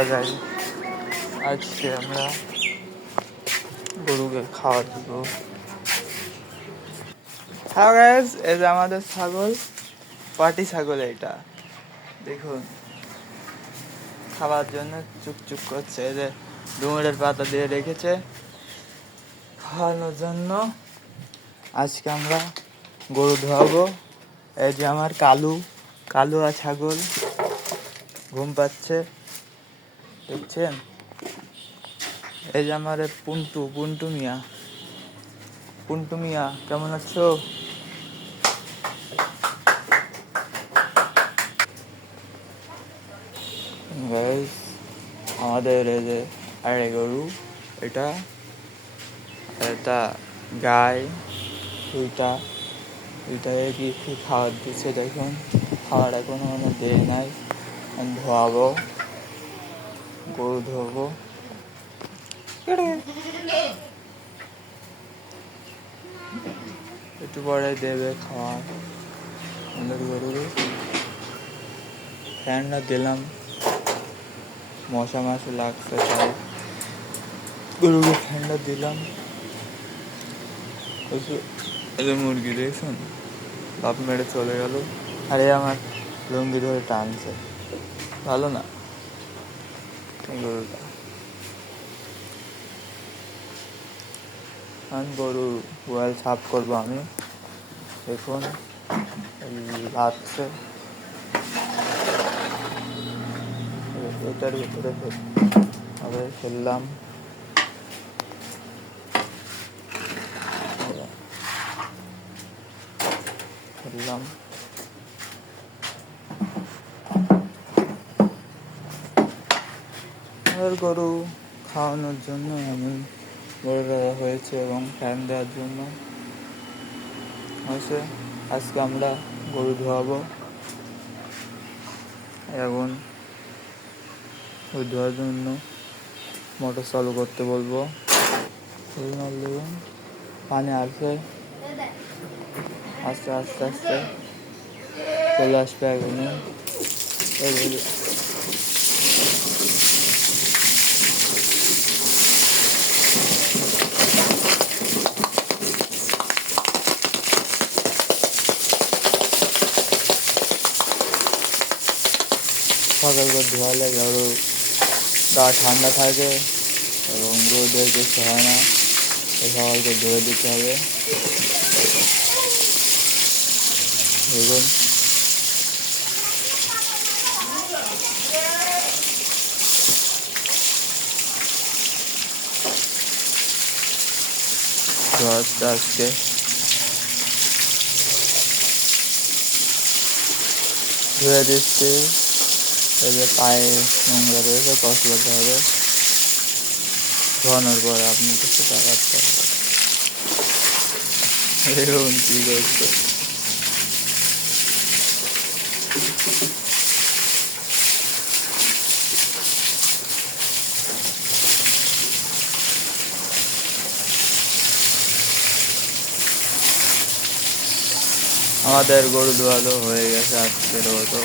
ঠান্ডা যায়। আজকে আমরা গরুকে খাওয়া দেবো। হ্যাঁ গাইস, এই যে আমাদের ছাগল, পাটি ছাগল। এটা দেখুন খাওয়ার জন্য চুকচুক করছে। এই যে ডুমুরের পাতা দিয়ে রেখেছে খাওয়ানোর জন্য। আজকে আমরা গরু ধোয়াবো। এই যে আমার কালু আর ছাগল ঘুম পাচ্ছে, দেখছেন? এই যে আমার পুন্টু মিয়া, কেমন আছো? গাইস, আমাদের এই যে আরে গরু, এটা গায়ে দুইটাকে কি খাবার দিচ্ছে দেখুন। খাবার এখনো দেয় নাই। ধোয়াবো, গরু ধোবো। একটু পরে দেবে খাওয়ার আমাদের গরুকে। ফ্যানটা দিলাম, মশা লাগছে তাই গরুকে ফ্যানটা দিলাম। মুরগি দেখুন বাপ মেরে চলে গেল। আরে আমার লুঙ্গি ধরে টানছে, ভালো না গরুটা। গরু গোয়াল সাফ করবো আমি। দেখুন লাগছে, এটার ভিতরে আবার ফেললাম। আর গরু খাওয়ানোর জন্য এমন গরু রাখা হয়েছে এবং ফ্যান দেওয়ার জন্য হয়েছে। আজকে আমরা গরু ধোয়াবো। এখন ধোয়ার জন্য মোটর চালু করতে বলবো। পানি আসবে, আস্তে আস্তে আস্তে চলে আসবে এখনই। সকাল করে ধোয়ালে ধরো গা ঠান্ডা থাকে এবং রোদের কিছু হয় না। সকালকে ধুয়ে দিতে হবে। দেখুন আজকে ধুয়ে দিচ্ছি। এই যে পায়ে নোংরা রয়েছে, কষলাতে হবে। ধোয়ানোর পর আপনাকে সেটা কাটতে হবে। দেখুন কি করছে। আমাদের গরু ধোয়ানো হয়ে গেছে আজকের মতো।